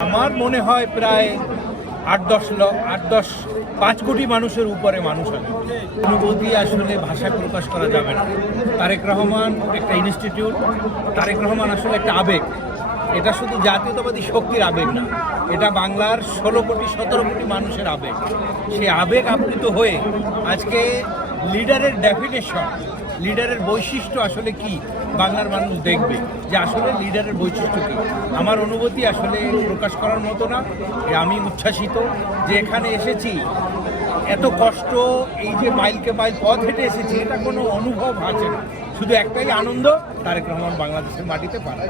আমার মনে হয় প্রায় 5 কোটি মানুষের উপরে মানুষ আছে। অনুভূতি আসলে ভাষায় প্রকাশ করা যাবে না। তারেক রহমান একটা ইনস্টিটিউট, তারেক রহমান আসলে একটা আবেগ। এটা শুধু জাতীয়তাবাদী শক্তির আবেগ না, এটা বাংলার 16 কোটি 17 কোটি মানুষের আবেগ। সেই আবেগ আপ্লুত হয়ে আজকে লিডারের ডেফিনেশন, লিডারের বৈশিষ্ট্য আসলে কি বাংলার মানুষ দেখবে যে আসলে লিডারের বৈশিষ্ট্য কী। আমার অনুভূতি আসলে প্রকাশ করার মতো না। যে আমি উচ্ছ্বাসিত যে এখানে এসেছি, এত কষ্ট, এই যে মাইলকে মাইল পথ হেঁটে এসেছি, এটা কোনো অনুভব আছে না, শুধু একটাই আনন্দ, তারেক রহমান বাংলাদেশের মাটিতে পারে।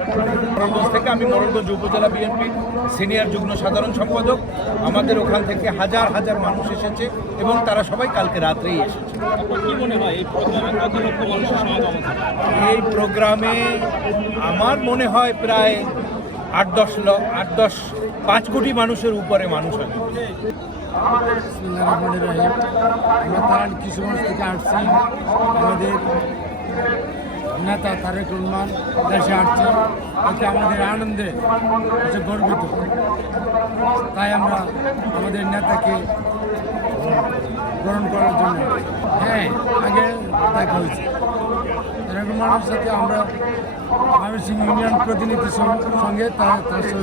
মোড়লগঞ্জ থেকে আমি মোড়লগঞ্জ উপজেলা বিএনপির সিনিয়র যুগ্ম সাধারণ সম্পাদক। আমাদের ওখান থেকে হাজার হাজার মানুষ এসেছে এবং তারা সবাই কালকে রাত্রেই এসেছে। কি মনে হয় এই প্রোগ্রামে কত লক্ষ মানুষের সমাগম হবে? এই প্রোগ্রামে আমার মনে হয় প্রায় 5 কোটি মানুষের উপরে মানুষ আছে। আমরা তারান কিশোরগঞ্জ থেকে আসছি। আমাদের নেতা তারেক রহমান দেশে আসছে, এতে আমাদের আনন্দে হচ্ছে গর্বিত। তাই আমরা আমাদের নেতাকে গ্রহণ করার জন্য আগে দেখা হয়েছে। তারেক রহমানের সাথে আমরা ময়মনসিংহ ইউনিয়ন প্রতিনিধির সঙ্গে তার সঙ্গে সাক্ষাৎ হচ্ছে।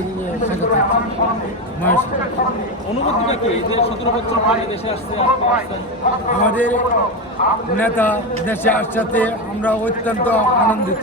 অনুভূতিটা কি যে 17 বছর পরে দেশে আসছে? আমাদের নেতা দেশে আসাতে আমরা অত্যন্ত আনন্দিত।